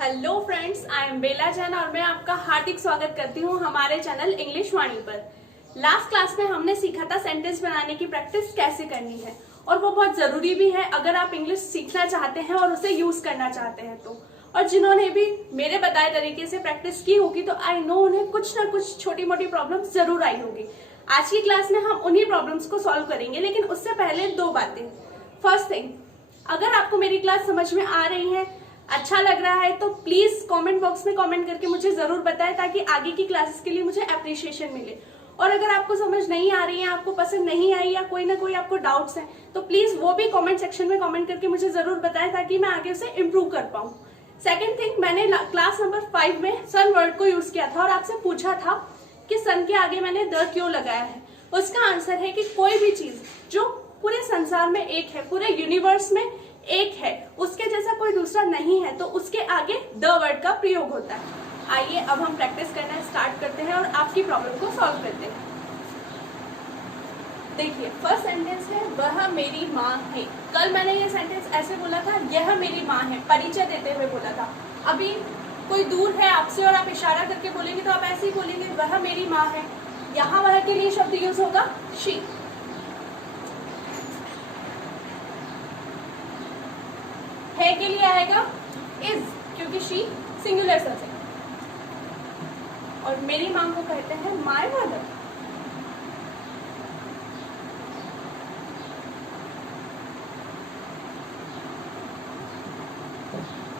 Hello friends, I am बेला जैन और मैं आपका हार्दिक स्वागत करती हूँ हमारे चैनल इंग्लिश वाणी पर। लास्ट क्लास में हमने सीखा था सेंटेंस बनाने की प्रैक्टिस कैसे करनी है और वो बहुत जरूरी भी है अगर आप इंग्लिश सीखना चाहते हैं और उसे यूज करना चाहते हैं तो। और जिन्होंने भी मेरे बताए तरीके से प्रैक्टिस की होगी तो आई नो उन्हें कुछ ना कुछ छोटी मोटी प्रॉब्लम जरूर आई होगी। आज की क्लास में हम उन्हीं प्रॉब्लम्स को सॉल्व करेंगे, लेकिन उससे पहले दो बातें। फर्स्ट थिंग, अगर आपको मेरी क्लास समझ में आ रही है, अच्छा लग रहा है तो प्लीज कमेंट बॉक्स में कमेंट करके मुझे जरूर बताएं ताकि आगे की क्लासेस के लिए मुझे अप्रिशिएशन मिले। और अगर आपको समझ नहीं आ रही है, आपको पसंद नहीं आई या कोई ना कोई आपको डाउट्स हैं तो प्लीज वो भी कमेंट सेक्शन में कमेंट करके मुझे जरूर बताएं ताकि मैं आगे उसे इम्प्रूव कर पाऊं। सेकेंड थिंग, मैंने क्लास नंबर 5 में सन वर्ड को यूज किया था और आपसे पूछा था कि सन के आगे मैंने द क्यों लगाया है। उसका आंसर है कि कोई भी चीज जो पूरे संसार में एक है, पूरे यूनिवर्स में एक है, उसके जैसा कोई दूसरा नहीं है, तो उसके आगे द वर्ड का प्रयोग होता है। आइए अब हम प्रैक्टिस करना स्टार्ट करते हैं और आपकी प्रॉब्लम को सॉल्व करते हैं। देखिए, फर्स्ट सेंटेंस है वह मेरी माँ है। कल मैंने ये सेंटेंस ऐसे बोला था, यह मेरी माँ है, परिचय देते हुए बोला था। अभी कोई दूर है आपसे और आप इशारा करके बोलेंगे तो आप ऐसे ही बोलेंगे वह मेरी माँ है। यहाँ वह के लिए शब्द यूज होगा शी। है के लिए आएगा इज, क्योंकि शी सिंगुलर सब्जेक्ट। और मेरी माँ को कहते हैं माय मदर।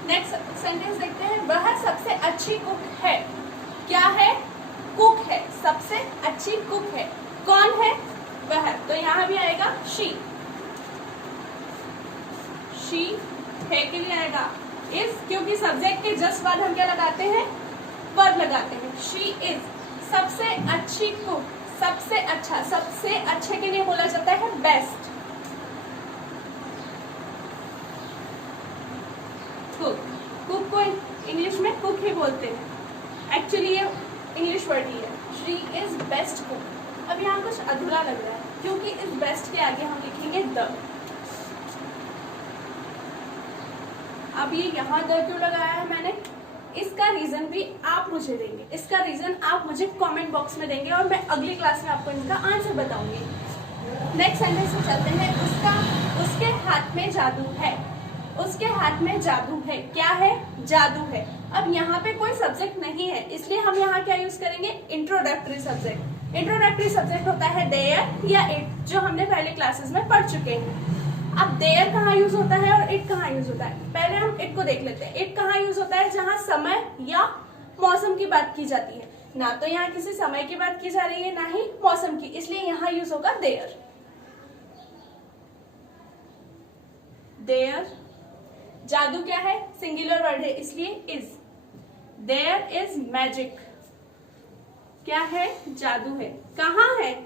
नेक्स्ट सेंटेंस देखते हैं, वह सबसे अच्छी कुक है। क्या है? कुक है, सबसे अच्छी कुक है। कौन है? वह। तो यहाँ भी आएगा शी। शी है के लिए आएगा इज, क्योंकि सब्जेक्ट के जस्ट बाद हम क्या लगाते हैं? वर्ब लगाते हैं। शी इज सबसे अच्छी कुक, सबसे अच्छा, सबसे अच्छे के लिए बोला जाता है बेस्ट। कुक, कुक को इंग्लिश में कुक ही बोलते हैं। एक्चुअली ये इंग्लिश वर्ड ही है। She is best cook. अब यहाँ कुछ अधूरा लग रहा है क्योंकि इस बेस्ट के आगे हम लिखेंगे द। अब ये यहाँ द क्यों लगाया है मैंने, इसका रीजन भी आप मुझे देंगे। इसका रीजन आप मुझे कमेंट बॉक्स में देंगे और मैं अगली क्लास में आपको इनका आंसर बताऊंगी। नेक्स्ट सेंटेंस में चलते हैं। उसके हाथ में जादू है। उसके हाथ में जादू है। क्या है? जादू है। अब यहाँ पे कोई सब्जेक्ट नहीं है, इसलिए हम यहाँ क्या यूज करेंगे? Introductory subject. इंट्रोडक्टरी सब्जेक्ट होता है देयर या इट, जो हमने पहले क्लासेस में पढ़ चुके हैं। अब देयर कहाँ यूज होता है और इट कहाँ यूज होता है? पहले हम इट को देख लेते हैं। इट कहाँ यूज होता है? जहाँ समय या मौसम की बात की जाती है। ना तो यहाँ किसी समय की बात की जा रही है, ना ही मौसम की, इसलिए यहाँ यूज होगा देयर। देयर। जादू क्या है? सिंगुलर वर्ड है, इसलिए इज। There is magic. क्या है? जादू है। कहाँ है?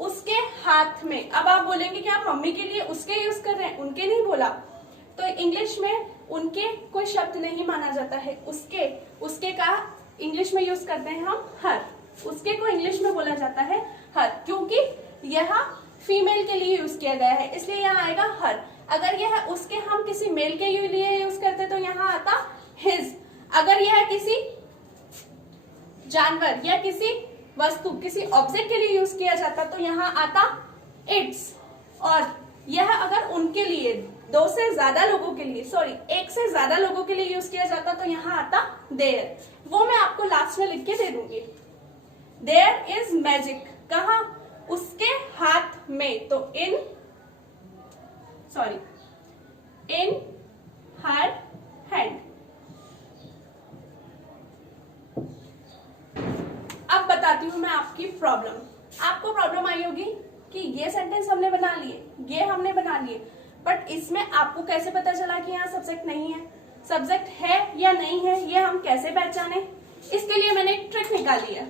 उसके हाथ में। अब आप बोलेंगे कि आप मम्मी के लिए उसके यूज कर रहे हैं, उनके नहीं बोला। तो इंग्लिश में उनके कोई शब्द नहीं माना जाता है। उसके का इंग्लिश में यूज करते हैं हम हर। उसके को इंग्लिश में बोला जाता है हर, क्योंकि यह फीमेल के लिए यूज किया गया है, इसलिए यहाँ आएगा हर। अगर यह उसके हम किसी मेल के लिए यूज करते तो यहाँ आता हिज। अगर यह किसी जानवर या किसी वस्तु, किसी ऑब्जेक्ट के लिए यूज किया जाता तो यहाँ आता इट्स। और यह अगर उनके लिए, दो से ज्यादा लोगों के लिए, एक से ज्यादा लोगों के लिए यूज किया जाता तो यहाँ आता देयर। वो मैं आपको लास्ट में लिख के दे दूंगी। There is magic. कहा? उसके हाथ में, तो इन हर हैंड। अब बताती हूँ मैं आपकी प्रॉब्लम। आपको प्रॉब्लम आई होगी कि ये सेंटेंस हमने बना लिए, ये हमने बना लिए, बट इसमें आपको कैसे पता चला कि यहाँ सब्जेक्ट नहीं है? सब्जेक्ट है या नहीं है, ये हम कैसे पहचाने? इसके लिए मैंने एक ट्रिक निकाली है।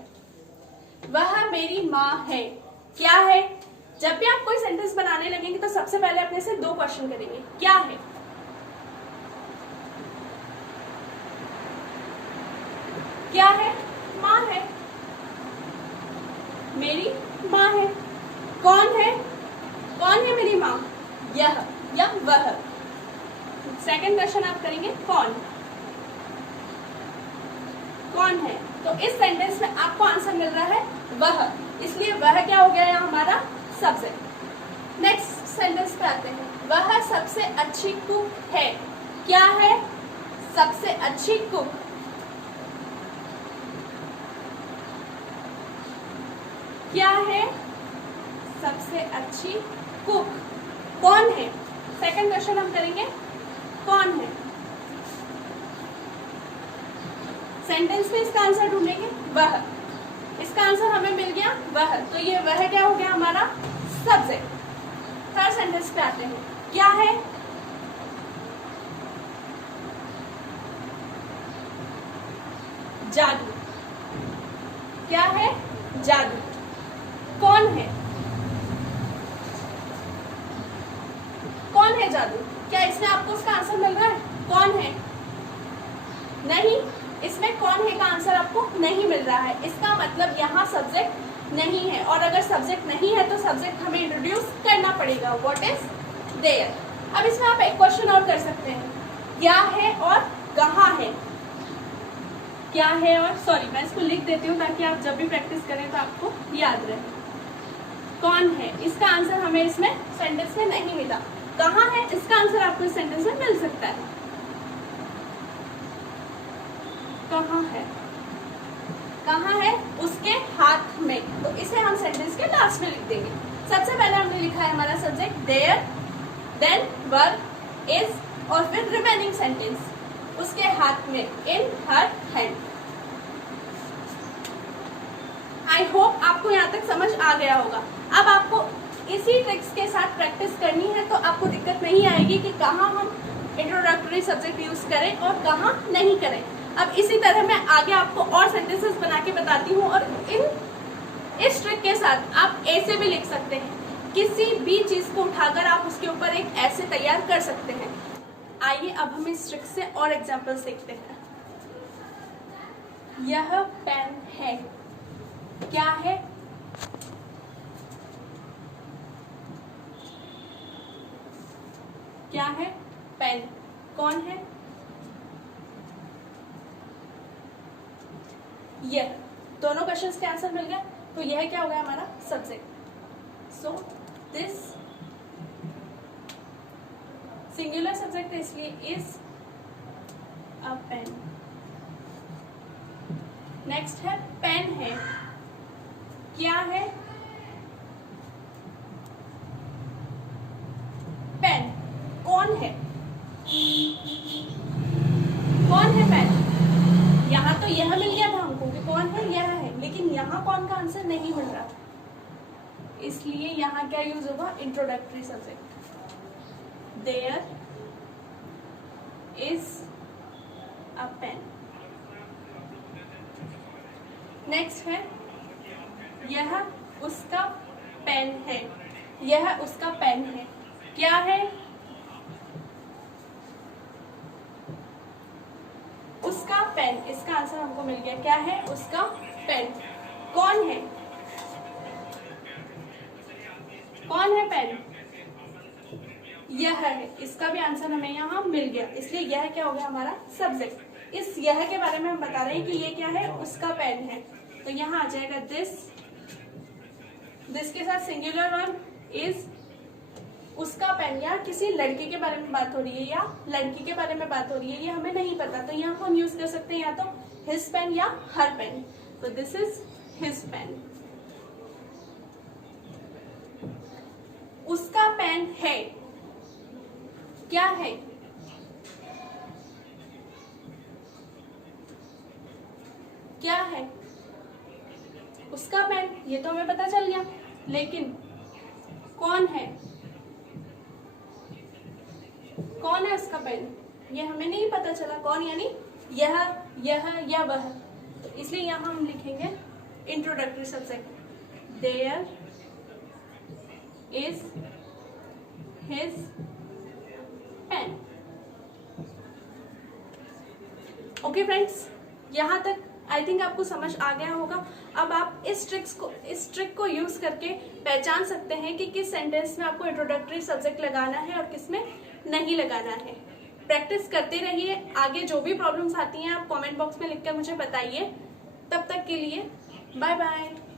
वह मेरी माँ है। क्या है? जब भी आप कोई सेंटेंस बनाने लगेंगे तो सबसे पहले अपने से दो क्वेश्चन करेंगे। क्या है? क्या है? माँ है। मेरी माँ है। कौन है? कौन है मेरी माँ? यह या वह। सेकंड क्वेश्चन आप करेंगे कौन। कौन है, तो इस सेंटेंस में आपको आंसर मिल रहा है वह, इसलिए वह क्या हो गया यहाँ हमारा सब्जेक्ट। नेक्स्ट सेंटेंस पे आते हैं, वह सबसे अच्छी कुक है। क्या है? सबसे अच्छी कुक। क्या है? सबसे अच्छी कुक। कौन है? सेकंड क्वेश्चन हम करेंगे, कौन है। सेंटेंस में इसका आंसर ढूंढेंगे वह, इसका आंसर हमें मिल गया वह, तो ये वह क्या हो गया हमारा सब्जेक्ट। थर्ड सेंटेंस पे आते हैं, क्या है? जादू। क्या है? जादू। कौन है? कौन है जादू? क्या इसमें आपको उसका आंसर मिल रहा है? कौन है? नहीं, इसमें कौन है का आंसर आपको नहीं मिल रहा है। इसका मतलब यहाँ सब्जेक्ट नहीं है, और अगर सब्जेक्ट नहीं है तो सब्जेक्ट हमें इंट्रोड्यूस करना पड़ेगा। What is there. अब इसमें आप एक क्वेश्चन और कर सकते हैं, क्या है और कहाँ है। क्या है और, सॉरी मैं इसको लिख देती हूँ ताकि आप जब भी प्रैक्टिस करें तो आपको याद रहे। कौन है, इसका आंसर हमें इसमें सेंटेंस में नहीं मिला। कहाँ है, इसका आंसर आपको इस सेंटेंस में मिल सकता है। कहाँ है? कहाँ है? उसके हाथ में, तो इसे हम सेंटेंस के लास्ट में लिख देंगे। सबसे पहले हमने लिखा है हमारा subject there, then verb is, और फिर रिमेनिंग सेंटेंस उसके हाथ में, इन हर हैंड। आई होप आपको यहाँ तक समझ आ गया होगा। अब आपको इसी ट्रिक्स के साथ प्रैक्टिस करनी है, तो आपको दिक्कत नहीं आएगी कि कहाँ हम इंट्रोडक्टरी सब्जेक्ट यूज करें और कहाँ नहीं करें। अब इसी तरह मैं आगे आपको और सेंटेंसेस बना के बताती हूँ, और इस ट्रिक के साथ आप ऐसे भी लिख सकते हैं। किसी भी चीज को उठाकर आप उसके ऊपर एक ऐसे तैयार कर सकते हैं। आइए अब हम इस ट्रिक से और एग्जांपल्स देखते हैं। यह पेन है। क्या है? क्या है? पेन। कौन है? यह। दोनों क्वेश्चंस के आंसर मिल गया, तो यह क्या हो गया हमारा subject. So this singular subject है, इसलिए इज अ पेन। नेक्स्ट है पेन है। क्या है? पेन। कौन है? कौन है पेन? यहाँ तो यह मिल गया था हमको कि कौन है, यह है, लेकिन यहाँ कौन का आंसर नहीं मिल रहा, इसलिए यहाँ क्या यूज होगा, introductory subject. There is a pen. Next है यह उसका पेन है। यह उसका पेन है। क्या है? उसका पेन। इसका आंसर हमको मिल गया, क्या है, उसका पेन। कौन है? कौन है पेन? यह है। इसका भी आंसर हमें यहाँ मिल गया, इसलिए यह क्या हो गया हमारा सब्जेक्ट। इस यह के बारे में हम बता रहे हैं कि ये क्या है, उसका पेन है, तो यहाँ आ जाएगा दिस। दिस के साथ सिंगुलर वर्ब इज, उसका पेन, या किसी लड़के के बारे में बात हो रही है या लड़की के बारे में बात हो रही है, ये हमें नहीं पता, तो यहाँ हम यूज कर सकते हैं या तो हिज पेन या हर पेन। तो दिस इज हिज पेन। उसका पेन है। क्या है? क्या है? उसका पेन, ये तो हमें पता चल गया, लेकिन कौन है? कौन है उसका पेन, ये हमें नहीं पता चला। कौन यानी यह या वह, तो इसलिए यहाँ हम लिखेंगे introductory subject. There is his pen. Okay friends, यहाँ तक आई थिंक आपको समझ आ गया होगा। अब आप इस ट्रिक को यूज करके पहचान सकते हैं कि किस सेंटेंस में आपको इंट्रोडक्टरी सब्जेक्ट लगाना है और किस में नहीं लगाना है। प्रैक्टिस करते रहिए। आगे जो भी प्रॉब्लम्स आती हैं आप कमेंट बॉक्स में लिखकर मुझे बताइए। तब तक के लिए बाय बाय।